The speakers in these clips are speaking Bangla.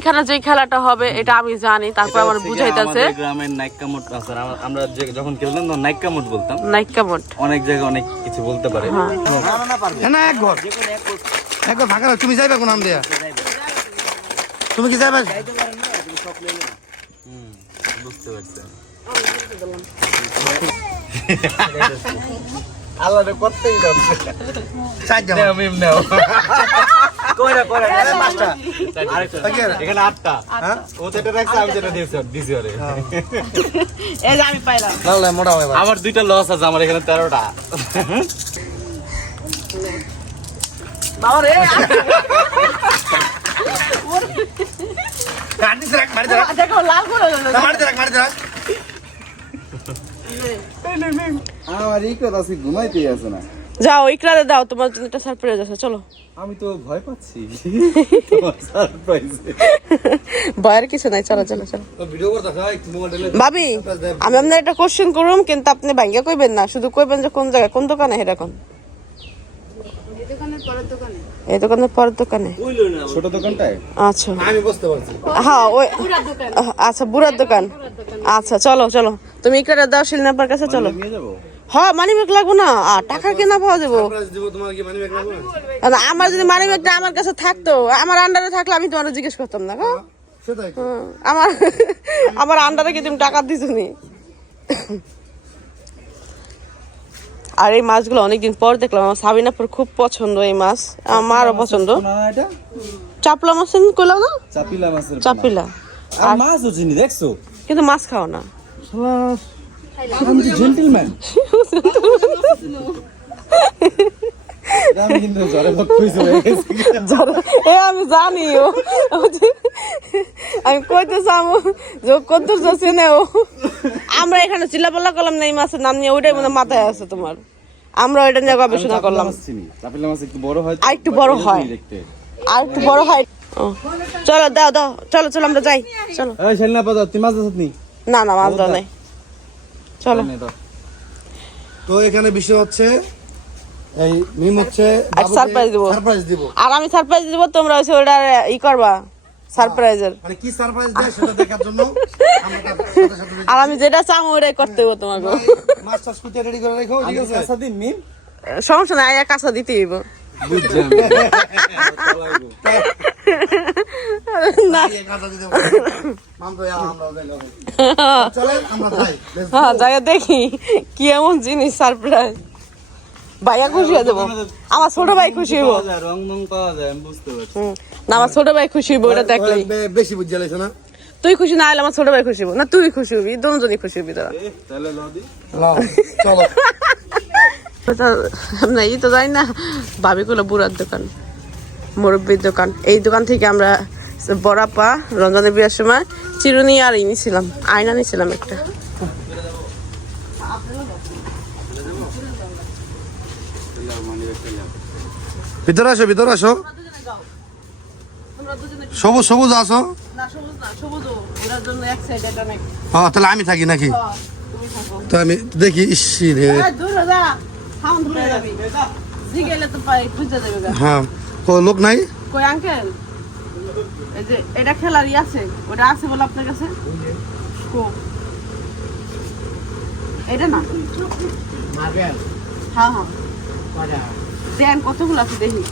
এখানে যে খেলাটা হবে এটা আমি জানি তারপর আমার বুঝাইতেছে। গ্রামের নাইক্কা মোট আছে আমরা- যখন খেলতাম তখন নাইক্কা মোট বলতাম। নাইকা মোট অনেক জায়গায় অনেক কিছু বলতে পারে। হ্যাঁ। না এক ঘর। এক ঘর ফাঁকা তুমি যাইবা কোন নাম দেয়া? তুমি কি যাইবা? হুম, বুঝতে পারছি। আল্লাহ কতই যাচ্ছে। চার যাবা পাঁচটা। এখানে আটটা। ও রাখছে আমি যেটা দিয়েছি দিছি ওরে। এই যে আমি পাইলাম। লাল মোটা হবে আমার দুইটা লস আছে আমার এখানে তেরোটা। বাবা রে মারিতে রাখ মারিতে রাখ। দেখো লাল করে দিল। রাখ মারিতে রাখ। আমার এই আছে ঘুমাইতেই আছে না। যাও ইকরারে দাও তোমার জন্য একটা সারপ্রাইজ আছে চলো। আমি তো ভয় পাচ্ছি। ভয়ের কিছু নাই চলো চলো চলো। ভাবি আমি আপনার একটা কোশ্চেন করুম কিন্তু আপনি ভাঙ্গিয়া কইবেন না। শুধু কইবেন যে কোন জায়গায় কোন দোকানে এটা কোন? এই দোকানের পরের দোকানে। ছোট দোকানটায়? আচ্ছা। আমি বুঝতে পারছি। হ্যাঁ ওই আচ্ছা বুড়ার দোকান। আচ্ছা চলো চলো। তুমি ইকরারে দাও শিলনাপার কাছে চলো। হ্যাঁ মানি ব্যাগ লাগবো না। আর টাকা কেনা পাওয়া যাব। আমার যদি মানি ব্যাগটা আমার কাছে থাকতো আমার আন্ডারে থাকলে আমি তোমার জিজ্ঞেস করতাম না। হুম, আমার আমার আন্ডারে কি তুমি টাকা দিছো নি? আর এই মাছগুলো অনেকদিন পর দেখলাম আমার সাবিনাপুর খুব পছন্দ এই মাছ। আমারও পছন্দ। চাপলা মাছ কইলাম না? চাপিলা মাছের চাপিলা। আর মাছ চিনি দেখছ? কিন্তু মাছ খাও না। আমি জেন্টলম্যান জানি ও। আমি কইতে চামু যে কত চেনে ও। আমরা এখানে চিল্লাপাল্লা করলাম না এই মাছের নাম নিয়ে ওইটাই মানে মাথায় আছে তোমার। আমরা ওইটা নিয়ে গবেষণা করলাম। মাছ চাপিলা মাছ একটু বড় হয় আর একটু বড় হয়। আর একটু বড় হয়। চলো দাও দাও চলো চলো আমরা যাই। চলো। এই শালিনা পাতা তুই মাছ ধরত নি? না মাছ দাও নাই চলো। তো এখানে বিষয় হচ্ছে এই মিম হচ্ছে surprise দিব। সারপ্রাইজ দিব। আর আমি সারপ্রাইজ দিব তোমরা হচ্ছে ওটা ই করবা। সারপ্রাইজের। মানে কি সারপ্রাইজ দেয় সেটা দেখার জন্য আর আমি যেটা চাও ওটাই করতে হবে তোমাকে। মাছ টাছ কুটে রেডি করে রেখো ঠিক আছে? সাদিন মিম? সমস্যা নাই আর কাঁচা দিতে হইব। কাঁচা. হ্যাঁ যাই দেখি কি এমন জিনিস সারপ্রাইজ। ভাইয়া খুশি হয়ে যাব। আমার ছোট ভাই খুশি হইব। রং মং পাওয়া যায় আমি বুঝতে পারছি না আমার ছোট ভাই খুশি হইব ওটা দেখলেই। বে- বেশি বুঝে লাইছো না? তুই খুশি না হলে আমার ছোট ভাই খুশি হইব। না তুই খুশি হবি দুজনই খুশি হবি তোরা তাহলে লদি চলো। না এই তো জানি না ভাবিগুলো বুড়ার দোকান মুরব্বীর দোকান। এই দোকান থেকে আমরা বড়াপা রমজানের বিয়ের সময় চিরুনি আর ই নিছিলাম আয়না নিছিলাম একটা। ভিতরে আসো ভিতরে আসো। সবুজ সবুজ আসো। হ্যাঁ তাহলে আমি থাকি নাকি? তো আমি দেখি রে। হ্যাঁ। লোক নাই? কই আঙ্কেল এটা খেলার ই আছে ওটা আছে বলে আপনার কাছে এটা না হ্যাঁ হ্যাঁ দেন কতগুলো আছে দেখি?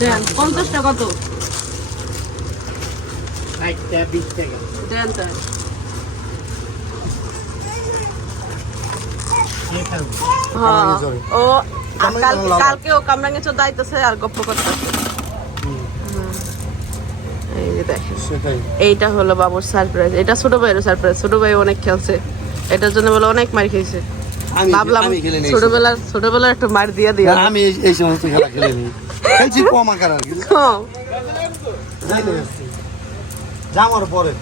দেন পঞ্চাশটা কত? দেন ও কালকে কালকে ও কামরাঙ্গে চোদ্দ আইতেছে আর গপ্প করতেছে। এইটা হলো বাবুর সারপ্রাইজ এটা ছোট ভাইয়ের সারপ্রাইজ ছোট ভাই অনেক খেলছে। এটার জন্য বলে অনেক মার খেয়েছে। ভাবলাম আমি খেলে নিয়েছি। ছোটবেলার ছোটবেলার একটু মার দিয়ে দিয়া। আমি এই- সমস্ত খেলা খেলে নি খেলছি কম আকার আর কি। হ্যাঁ। যাই তো যাচ্ছি। যাওয়ার পরে।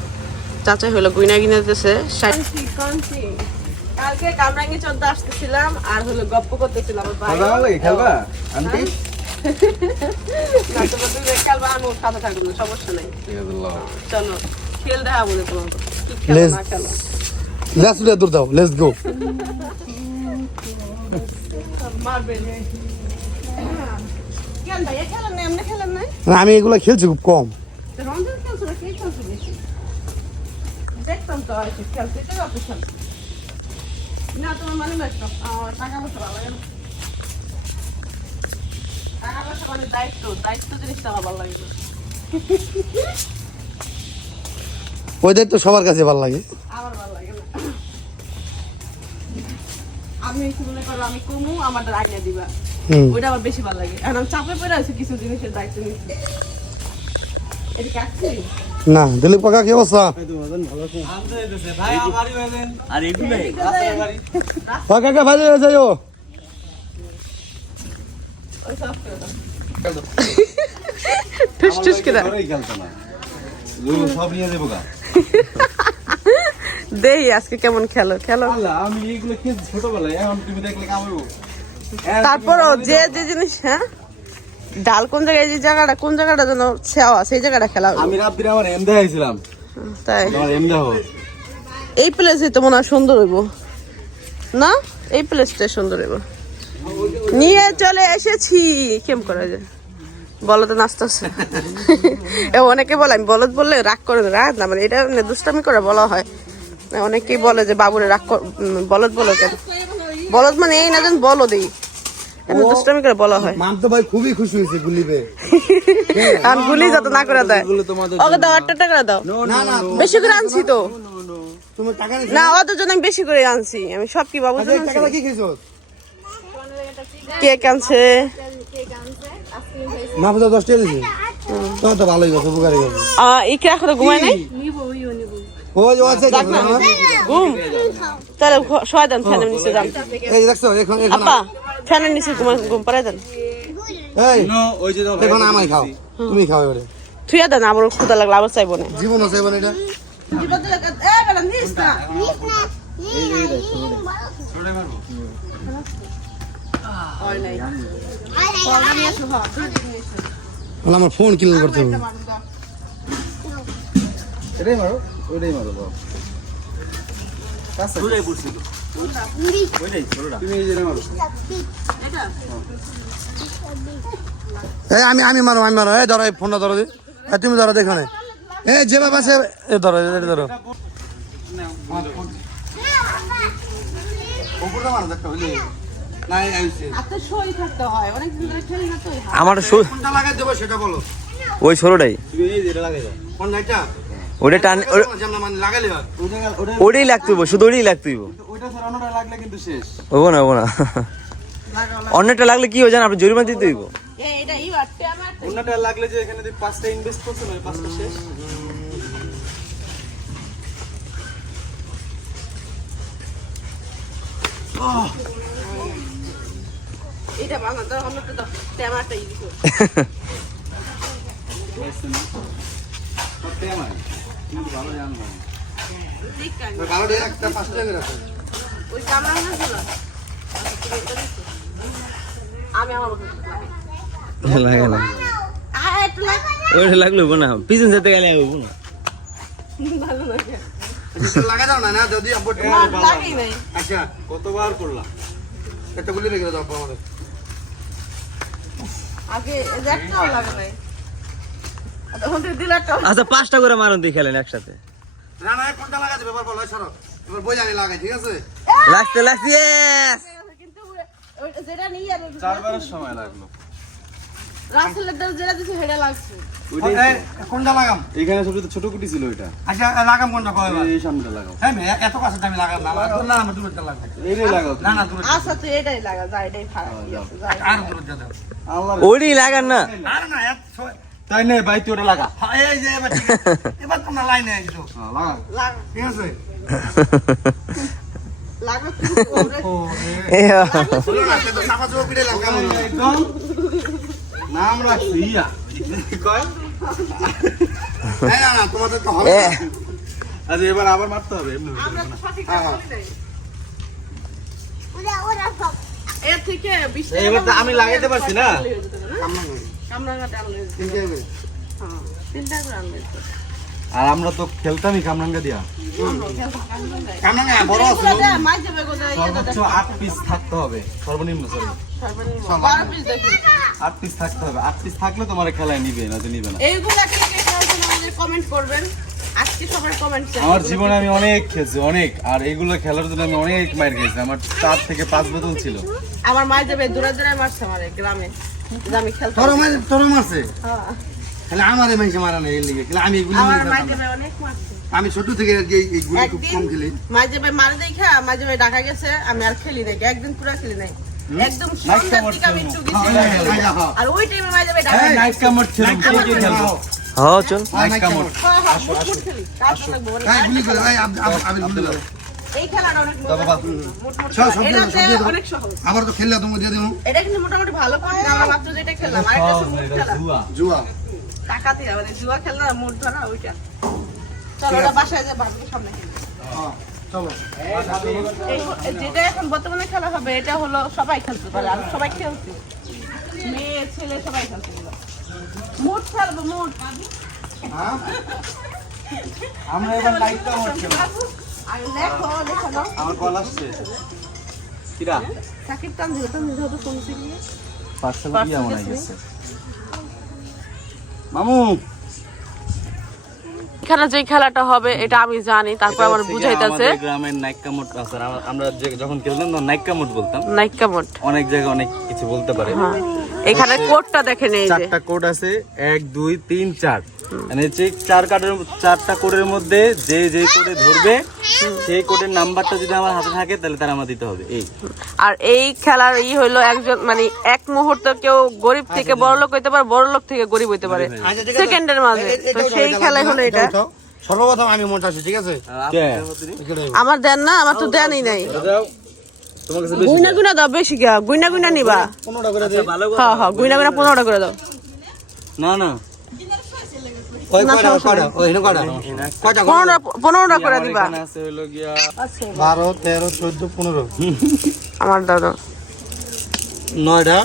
চাচা হলো গুইনা গিনা দিতেছে। কালকে কামরাঙ্গি চোদ্দ আসতেছিলাম আর হলো গপ্প করতেছিলাম খেলবা লাগে? খেলবা? আন্টি? সমস্যা নাই। চলো খেল দেখা বলে তোমাকে Let's- উড়ে দূর দাও লেটস গো না আমি এগুলো খেলছি খুব কম। মানে দায়িত্ব সবার কাছে ভালো লাগে। আমি কি মনে করো আমি কমু আমার আইনা দিবা। ওইটা আমার বেশি ভালো লাগে। এখন আমি চাপে পড়ে আছি কিছু জিনিসের দায়িত্ব নিচ্ছি। এটা কাটছি না দিলীপ কাকা কি অবস্থা? ভাই আর যাই ও। ঠুস ঠুস করে সব নিয়ে গা। দেই আজকে কেমন খেলো? খেলো? আমি এইগুলো খেয়েছি ছোটবেলায় এখন তুমি দেখলে কামাবো তারপরও যে যে জিনিস হ্যাঁ? ডাল কোন জায়গায় যে জায়গাটা কোন জায়গাটা যেন ছেওয়া সেই জায়গাটা খেলা আমি রাত্রি আমার এম দেখাইছিলাম তাই। এম দেখো এই প্লেসে তো মনে হয় সুন্দর হইব। না? এই প্লেসটা সুন্দর হইব। নিয়ে চলে এসেছি। কেম করা যায় বলদ নাচতেছে। অনেকে বলে আমি বলদ বললে রাগ করে। রাগ না মানে এটা দুষ্টামি করে বলা হয়। অনেকেই বলে যে বাবুরে রাগ বলদ বলো কেন? বলদ মানে এই না যেন বলদেই। দুষ্টামি করে বলা হয়? তো ভাই খুবই খুশি হয়েছে গুলিবে আর গুলি যত না করে দেয়। ওকে দাও আটটা টাকা দাও। না না বেশি করে আনছি তো। তুমি টাকা নিয়েছো? না ওদের জন্য আমি বেশি করে আনছি। আমি সব কি দশ টাকা দিয়েছি। তোমার তো ভালোই গেছে উপকারী গেছে ইকরা এখনও ঘুমায় নাই ওই যে আছে দেখো না ঘুম তাহলে শোয়া দেন ফ্যানের নিচে যান এই দেখছ এখন এখন আপা ফ্যানের নিচে ঘুমা ঘুম পাড়াই দেন এই ওই যে দেখো, এখন আমায় খাও তুমি খাও এবারে থুয়া দেন আমার ক্ষুদা লাগলে আবার চাইব না জীবন আছে এবার এটা বলে আমার ফোন ক্লিন করতে হবে এটাই মারো ওইটাই মারো বাবা। পড়ছিল এই আমি আমি মারো আমি মারো। এই ধরো এই ফোনটা ধরো তুমি ধরো দেখো না। এই যে বাবা এ ধরো এটা ধরো। উপরটা মারো হইলে। আইছে আমার সো- কোনটা লাগাই দেবো সেটা বলো। ওই ওটা টান ওটা ওটাই লাগতে হইব শুধু ওটাই হব না হব না। অন্যটা লাগলে কি হয় জান? আপনি জরিমানা দিতে হইব। অন্যটা লাগলে যে এখানে পাঁচটা ইনভেস্ট করছ না পাঁচটা শেষ। ভালো জানো না লাগলে পিছন সাথে গেলে হব না ভালো লাগে। লাগাই দাও না না যদি। আচ্ছা কতবার করলাম একটা গুলি রেখে দাও আমাদের আগে একটাও লাগে নাই। একটা আচ্ছা পাঁচটা করে মারুন দিয়ে খেলেন একসাথে। না না কোনটা লাগাই ব্যাপার বলো সরো। এবার বই জানি লাগাই ঠিক আছে? লাগতে লাগতে! কিন্তু ওই- যেটা নিয়ে আর চারবারের সময় লাগল। রাসেলের দ্বারা যেটা দিছে সেটা লাগছে। কোনটা লাগাম? এখানে ছোট ছোট কুটি ছিল ওইটা। আচ্ছা লাগাম কোনটা কয় এই সামনেটা লাগাও। হ্যাঁ এত কাছে আমি লাগাম না না আমি দূরটা লাগাম। এইটাই লাগাও না না দূর আচ্ছা তুই এটাই লাগা যা এটাই ফারাক আর দূর দাও। আল্লাহ ওটাই লাগান না। আর না এত তাই নেই ভাই তুই ওটা লাগা। হ্যাঁ, এই যে এবার। এবার তোমরা লাইনে আইছো। হ্যাঁ, লাগা লাগা ঠিক আছে? লাগা তুই করে। ও এ, বলো না সে তো চাপা চোপা পিড়ে লাগাম। একদম। নাম রাখছি ইয়া কয় না না তোমাদের তো হবে না। আচ্ছা এবার আবার মারতে হবে এমনি আমরা তো সঠিক হ্যাঁ, হ্যাঁ। করি নাই। এর থেকে বিশ এবার তো আমি লাগাইতে পারছি না। কামনা করি। কামরাঙ্গাতে আনলে তিনটে। হ্যাঁ করে আনলে। আর আমরা তো খেলতামই কামরাঙ্গা দিয়া। কামরাঙ্গা বড় সর্বোচ্চ আট পিস থাকতে হবে সর্বনিম্ন সরি আট পিস থাকতে হবে। আট পিস থাকলে তোমার খেলায় নিবে না তো নিবে না। এইগুলা কে কে খেলছেন আমাদের কমেন্ট করবেন। আজকে সবার কমেন্ট আমার জীবনে আমি অনেক খেলছি অনেক। আর এইগুলো খেলার জন্য আমি অনেক মার খেয়েছি। আমার চার থেকে পাঁচ বোতল ছিল। আমার মায়ের যাবে দূরে দূরে মারছে আমার গ্রামে। যে আমি খেলতাম। তোর মাঝে তোর মারছে? হ্যাঁ। তাহলে আমার এই মারা নেই এর লিগে। তাহলে আমি এগুলো আমি ছোট থেকে আর কি এই- এইগুলো খুব কম খেলি। মাঝে যাবে মারে দেখা মাঝে ভাই ঢাকা গেছে আমি আর খেলি নাই একদিন পুরো খেলি নাই। একদম সন্ধ্যার দিকে আমি হ্যাঁ, হ্যাঁ, হ্যাঁ। আর ওই টাইমে মাঝে নাইট কামড় হ্যাঁ চল। নাইট কামড় হ্যাঁ হ্যাঁ মুট খেলি। হ্যাঁ, গুলি করে, আবির গুলি করে। তো খেললে তুমি দিয়ে দেবো এটা কিন্তু মোটামুটি ভালো পারে আমরা মাত্র যেটা খেললাম। জুয়া। জুয়া টাকাতে মানে জুয়া খেলনা মুট ধরা ওইটা। চলো ওটা বাসায় যা বাড়ির সামনে খেলি। হ্যাঁ, এই যেটা এখন বর্তমানে খেলা হবে এটা হলো সবাই খেলতে পারে আর সবাই খেলছে। মেয়ে ছেলে সবাই খেলতে পারে। মুট খেলব আমরা এবার খেলব আর লেখো লেখো আমার কল আসছে। কিরা? সাকিব টান দিল টান দিল তো শুনছি কি পার্সেল দিয়া মনে গেছে। মামু। এখানে যে খেলাটা হবে এটা আমি জানি তারপর আমার বুঝাইতেছে। গ্রামের নাইকামট আছে আমরা- যখন খেলতাম তখন নাইকামট বলতাম। নাইকা মোট। অনেক জায়গায় অনেক কিছু বলতে পারে। হ্যাঁ। এখানে কোডটা দেখেন এই যে। চারটা কোড আছে এক দুই তিন চার। মানে হচ্ছে চার কার্ডের চারটা কোডের মধ্যে যে যে কোডে ধরবে সেই কোডের নাম্বারটা যদি আমার হাতে থাকে তাহলে তার আমার দিতে হবে। এই। আর এই খেলার ই হইল একজন মানে এক মুহূর্ত কেউ গরিব থেকে বড় লোক হইতে পারে বড় লোক থেকে গরিব হইতে পারে। আচ্ছা। সেকেন্ডের মাঝে। এ- এ- তো সেই খেলাই হলো এটা। সর্বপ্রথম আমি আছে ঠিক আছে? আমার দেন না আমার তো দেনই নাই দাও। তোমার কাছে বেশি গুইনা গুইনা দাও বেশি গা গুইনা গুইনা নিবা। পনেরোটা করে দিই। হ্যাঁ হ্যাঁ গুইনা গুইনা পনেরোটা করে দাও। না না। গিয়া বারো তেরো চোদ্দ পনেরো। আমার দাদা নয়টা?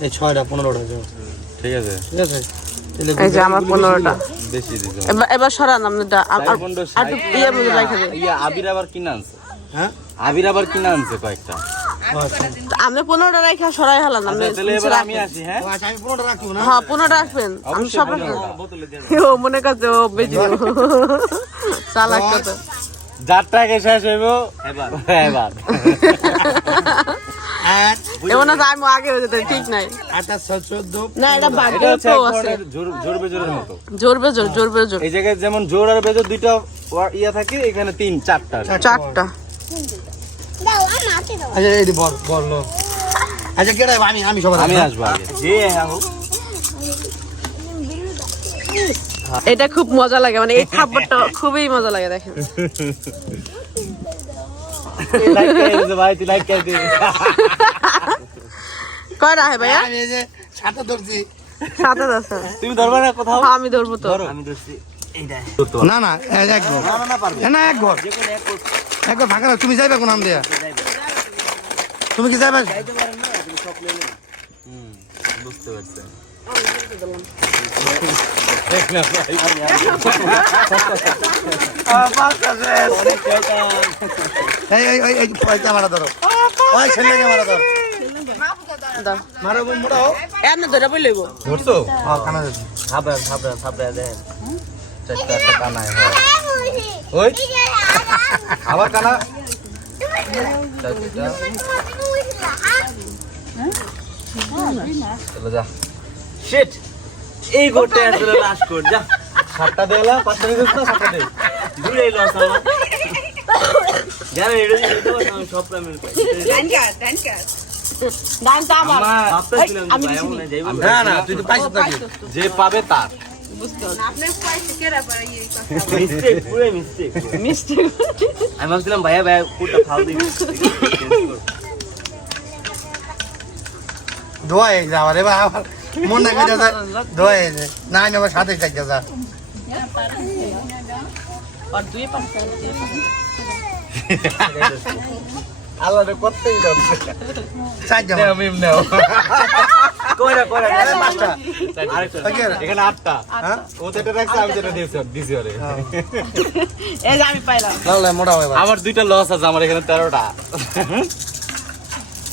এই ছয়টা পনেরোটা ঠিক আছে। ঠিক আছে? তাহলে এই যে আমার পনেরোটা। বেশি এবার এবার সরান আপনারটা আর- আর- পনেরো আর একটু ইয়ে মধ্যে রাখা আবির আবার কিনা আনছে। হ্যাঁ? আবির আবার কিনা আনছে কয়েকটা। আচ্ছা আপনি পনেরোটা রেখা সরাই আচ্ছা, আমি আসি হ্যাঁ? আচ্ছা হ্যাঁ পনেরোটা রাখবেন। আমি সব রাখবেন ও মনে করছে ও বেশি। চালাক কত? যার টাকা শেষ হইব এবার। এবার। এমন আছে আমি আগে যেতে ঠিক নাই। না এটা তো আছে। জোর জোর বেজোরের মতো। জোর জোরবে জোর এই জায়গায় যেমন জোর আর বেজোর দুইটা ইয়া থাকে এখানে তিন চারটা। চারটা। আচ্ছা এই বল বল আচ্ছা কেটে আমি আমি সবার আমি আসব আগে। যে এটা খুব মজা লাগে মানে এই খাবারটা খুবই মজা লাগে দেখেন। কয়টা হয় ভাইয়া? আমি এই যে সাথে ধরছি। সাথে আছে তুমি ধরবে না কোথাও? হ্যাঁ, আমি ধরবো তো। আমি ধরছি। না না এক ঘর। এ না এক ঘর। এক ঘর ফাঁকা তুমি যাইবে কোন নাম দিয়া? তুমি কি যাইবে? বুঝতে পারছি ক্যামেরা ধরো। ছেলে ক্যামেরা ধরো। মারো ধরে গো ধরছো? হ্যাঁ কানা দেন। ওই? আবার কানা। যা। শিট এই গোটে আসলে লাস্ট যা। সাতটা দেলা পাঁচটা দিতে তো সাতটা দে দূরে লস আমার জানেন এটা দিতে পারতাম সব প্রেমের ডান তা আমার আমি না না তুই তো পাইছিস নাকি যে পাবে তার। আমি ভাবছিলাম ভাইয়া ভাইয়া কোটটা ফাল দিবি। ধোয়া এই যা আবার এবার আবার মন না কেটে যায় ধোয়া এই যে না আমি আবার সাথে থাকতে যা দুই আল্লাহ করতেই যাচ্ছে জামা পাঁচটা। এখানে আটটা। হ্যাঁ? ও তো রাখছে আমি যেটা দিয়েছি দিছি ওরে এই যে আমি পাইলাম। তাহলে মোটা হবে আমার দুইটা লস আছে আমার এখানে তেরোটা।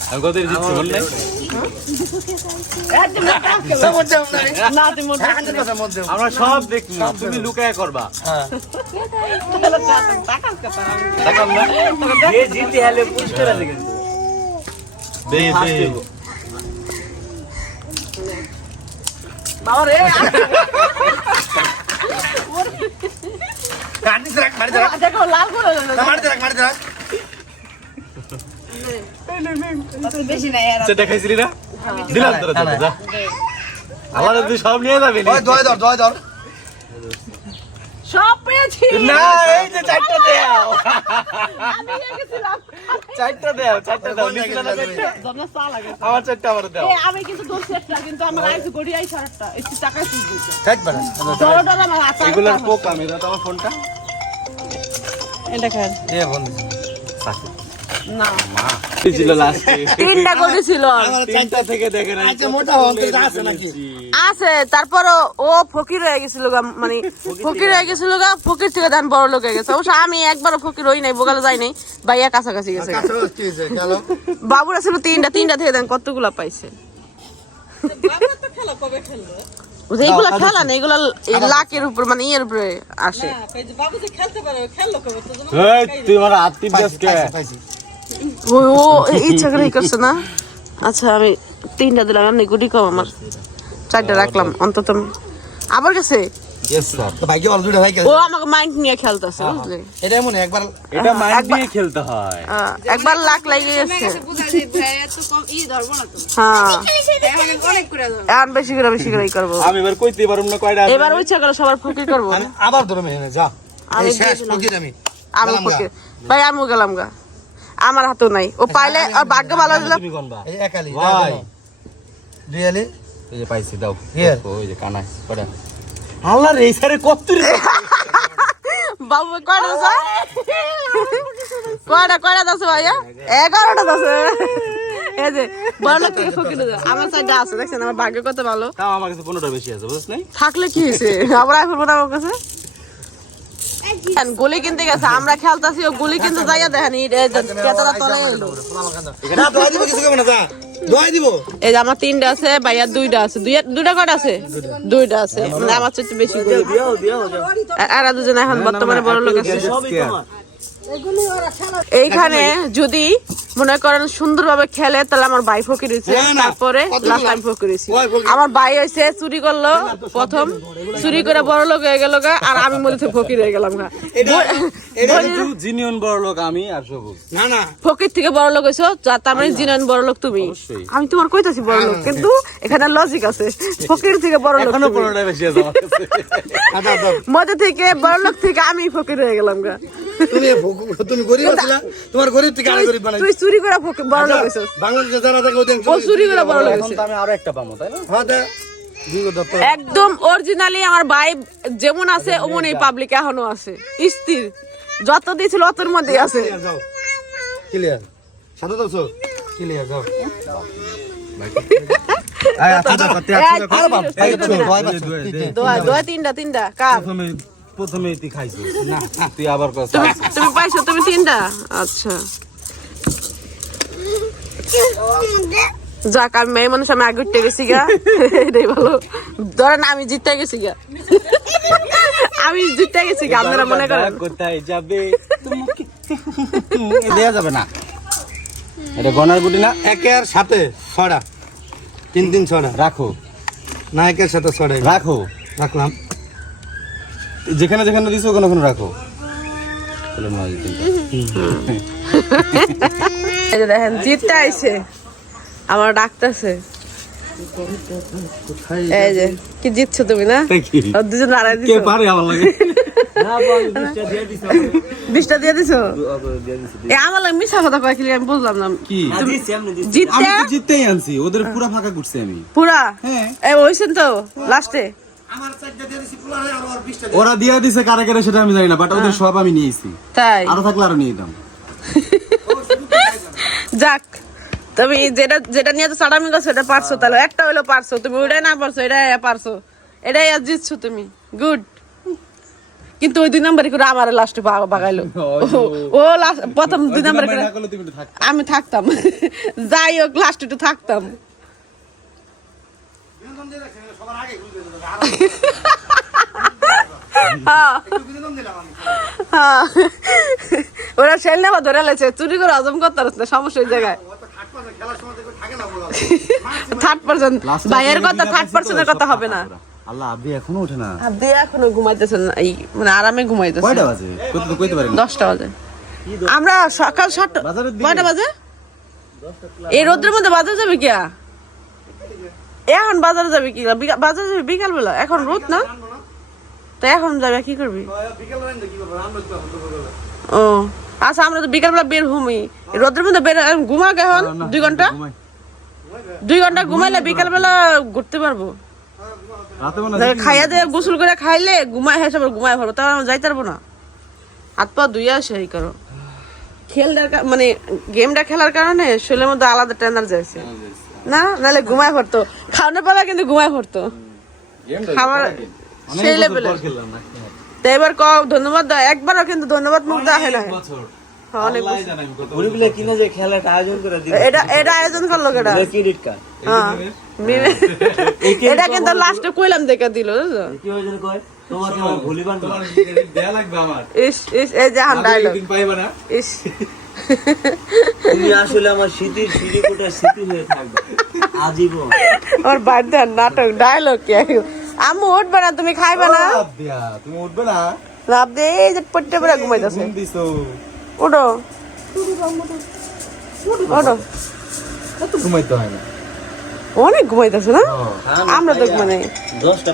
আমি কত দিচ্ছি নেই। আমরা সব দেখব তুমি লুকায় করবা। হ্যাঁ। জিতে হলে পুরস্কার আছে কিন্তু। দে দে বাবা রে, মাটিতে রাখ মাটিতে রাখ। দেখো লাল করে দিলো। না, দিলাম তোরা তুই সব নিয়ে যাবি দয় ধর দয় ধর। সব পেয়েছি। না এই যে চারটা দেও। আমি গেছিলাম। চারটা দেও চারটা দেও নিছিলা না? জমনা চা লাগে। আমার চারটা আমার দেও। আমি কিন্তু দোষ একটা কিন্তু আমার আইসি গড়ি আই সারাটা একটু টাকা সুদ দিতে কাট বাড়া জড়ো টড়ো আমার আচার এগুলার পোক আমি দাও আমার ফোনটা। এটা খান এ বন্ধু না। ছিল লাস্টে তিনটা করেছিল তিনটা থেকে দেখে আচ্ছা মোটা অন্তর আছে নাকি? আছে তারপরও ও ফকির হয়ে গেছিল গা মানে ফকির হয়ে গেছিল গা ফকির থেকে বড় লোক হয়ে গেছে। অবশ্য আমি একবারও ফকির হই নাই বোকালে যাই নাই ভাইয়া কাছাকাছি গেছে। বাবুরা ছিল তিনটা তিনটা থেকে দেন কতগুলা পাইছে? বুঝলি, এইগুলা খেলা না এগুলা লাখের উপর মানে ইয়ের উপরে আসে। এই তুই আমার আত্মীয় দেশকে। পাইছি। ও ও ইচ্ছা করে ই করছে না? আচ্ছা আমি তিনটা দিলাম এমনি গুটি কম আমার। চারটা রাখলাম অন্তত। আবার গেছে? ভাইকে ও আমাকে মাইন্ড নিয়ে খেলতেছে বুঝলি? এটা এমন একবার এটা মাইন্ড দিয়ে খেলতে হয়। একবার লাখ লাগিয়ে গেছে। হ্যাঁ। এখন বেশি করে বেশি করে ই করব। আমি এবার কইতে পারুম না কয়টা এবার ইচ্ছা করে সবার ফকির করব। আমি আবার ধরে মেনে যা। আমি শেষ ফকির আমি। আমি ফকির। ভাই আমিও গেলাম গা। আমার হাতেও নাই। ও পাইলে আর ভাগ্য ভালো দিলাম তুমি কোনবা এই একালি ভাই। দুই আলি এই যে পাইছি দাও। ওই যে কানাই কয়টা আল্লাহ রে সারে কত বাবু কয়টা আছে কয়টা কয়টা আছে ভাইয়া? এগারোটা আছে এই যে বড় লোক থেকে ফকির আমার সাইডে আছে দেখছেন? আমার ভাগ্য কত ভালো। তাও আমার কাছে পনেরোটা বেশি আছে বুঝছ নাই? থাকলে কি হয়েছে? আমার কাছে? গুলি কিনতে গেছে আমরা খেলতেছি ও গুলি কিনতে যাইয়া দেখেন তলে এলো। এই যে আমার তিনটা আছে দুইটা আছে। দুই দুইটা কটা আছে? দুইটা আছে। মানে আমার চেয়ে বেশি গুলি দিও দিও আর দুজন এখন বর্তমানে বড় লোক আছে। এইখানে যদি মনে করেন সুন্দরভাবে খেলে তাহলে আমার ভাই ফকির হয়েছে। না, না, তারপরে লাস্ট টাইম ফকির হয়েছি। আমার ভাই হয়েছে চুরি করল প্রথম। চুরি করে বড় লোক হয়ে গেল গা আর আমি মনে হচ্ছে ফকির হয়ে গেলাম গা। জিনিয়ন বড় লোক আমি আর সবুজ। না না। ফকির থেকে বড় লোক হয়েছো যা তার মানে জিনান বড় লোক তুমি। আমি তোমার কইতাছি বড় লোক কিন্তু এখানে লজিক আছে। ফকির থেকে বড় লোক এখনও পনেরোটা বেশি আছে আমার কাছে আদা দাও মধ্যে থেকে বড় লোক থেকে আমি ফকির হয়ে গেলাম গা। তুমি তুমি গরিব আছিলা তোমার গরিব থেকে আরও গরিব বানাই চুরি করে বড় লোক হয়েছো। বাংলাদেশে যারা থাকে ওদের ও চুরি করে বড় লোক এখন তো আমি আরও একটা পাবো তাই না? হ্যাঁ দে। একদম অরিজিনালি আমার ভাই যেমন আছে অমন এই পাবলিক এখনও আছে। স্থির। যত দিয়েছিল অতর মধ্যে আছে। ক্লিয়ার যাও। ক্লিয়ার। দাও ক্লিয়ার যাও। তিনটা। তিনটা কার? প্রথমে প্রথমে তুই খাইছিস। না তুই আবার তুমি তুমি পাইছো তুমি তিনটা? আচ্ছা। যাক আমি মেয়ে মানুষ আমি আগে উঠতে গেছি গা। এটাই ভালো ধরেন আমি জিততে গেছি গা। আমি জিততে গেছি গা আপনারা মনে করেন। কোথায় যাবে? দেয়া যাবে না। এটা গনার গুটি না একের সাথে ছড়া তিন তিন ছড়া রাখো। না একের সাথে ছড়াই রাখো। রাখলাম। যেখানে যেখানে দিছো ওখানে ওখানে রাখো। এই যে দেখেন আইছে। আমার ডাকতেছে। এই যে কি জিতছো তুমি না? দুজন কে পারে আমার লাগে? বিশটা দিয়ে দিছো আমার লাগে মিশা কথা কয় আমি বুঝলাম না। কি? জিততে? আমি জিততেই আনছি ওদের পুরা ফাঁকা করছি আমি। পুরা? হ্যাঁ। এই হইছেন তো লাস্টে। ওরা দিয়ে দিছি পুরা আর আর 20টা ওরা দিয়া দিছে কারা কারা সেটা আমি জানি না বাট ওদের সব আমি নিয়েছি। তাই? আরও থাকলে আরও নিয়ে দাম। যাক তুমি যেটা যেটা নিয়ে তো সাড়ামি করছ সেটা পারছ তাহলে। একটা হইল পারছ তুমি ওইটাই না পারছ এটাই পারছ। এটাই আর জিতছো তুমি। গুড কিন্তু ওই দুই নাম্বারই করে আমার লাস্টে বাগাইলো। ও লাস্ট প্রথম দুই নাম্বার করে আমি থাকতাম। যাই হোক লাস্ট একটু থাকতাম। হ্যাঁ হ্যাঁ ওরা সেল নেবা ধরে লেছে। চুরি করে হজম করতে পারছ না সমস্যা ওই জায়গায়। থার্ড পার্সন ভাইয়ের কথা থার্ড পার্সনের কথা হবে না। আল্লাহ আব্বি এখনও ওঠে না। আপনি এখনও ঘুমাইতেছেন না এই মানে আরামে কয়টা বাজে? কত তো কইতে পারি না দশটা বাজে। আমরা সকাল কয়টা বাজে? এই রোদ্রের মধ্যে বাজার যাবে কি এখন বাজারে যাবে কি? বাজারে যাবে বিকাল বেলা এখন রোদ না? তো এখন যাবে কি করবি? ও আচ্ছা আমরা তো বিকাল বেলা বের ঘুমি রোদ্রের মধ্যে বের ঘুমা এখন? দুই ঘণ্টা? দুই ঘণ্টা ঘুমাইলে বিকাল বেলা ঘুরতে পারব। রাতে মনে খাইয়া দিয়ে গোসল করে খাইলে ঘুমায় হেসে আবার ঘুমায় পারব তাহলে আমরা যাইতে পারব না। হাত পা ধুইয়া আসে এই করো। খেলটার মানে গেমটা খেলার কারণে শরীরের মধ্যে আলাদা টেন্ডার যাইছে। না? নাহলে ঘুমায় পড়তো। খাওয়ানোর পালা কিন্তু ঘুমায় পড়তো। খাবার সেই লেভেলে তো এবার ক ধন্যবাদ দাও। একবারও কিন্তু ধন্যবাদ মুখ দেওয়া হয় না। হ্যাঁ, অনেক বছর। কিনে যে খেলাটা আয়োজন করে দিল এটা এটা আয়োজন করল কেটা ক্রেডিট কার্ড হ্যাঁ। এটা কিন্তু লাস্টে কইলাম দেখা দিল? কি হয় কয় তোমাকে আমার ভুলিবান না দেয়া লাগবে আমার। ইস ইস এই যে হান ডায়লগ। পাইবা না। ইস। তুমি আসলে আমার স্মৃতির সিঁড়িকুটার স্মৃতি হয়ে থাকবে। আজীবন। আমার বার্থডে নাটক ডায়লগ কি? আম্মু উঠবে না তুমি খাইবে না। লাভ দিয়া তুমি উঠবে না? লাভ দে এই যে পট্টে পুরা ঘুমাইতেছে। ওঠো ওঠো ঘুমাইতে হয় না। অনেক ঘুমাইতেছে না? আমরা তো ঘুমাই নাই। দশটা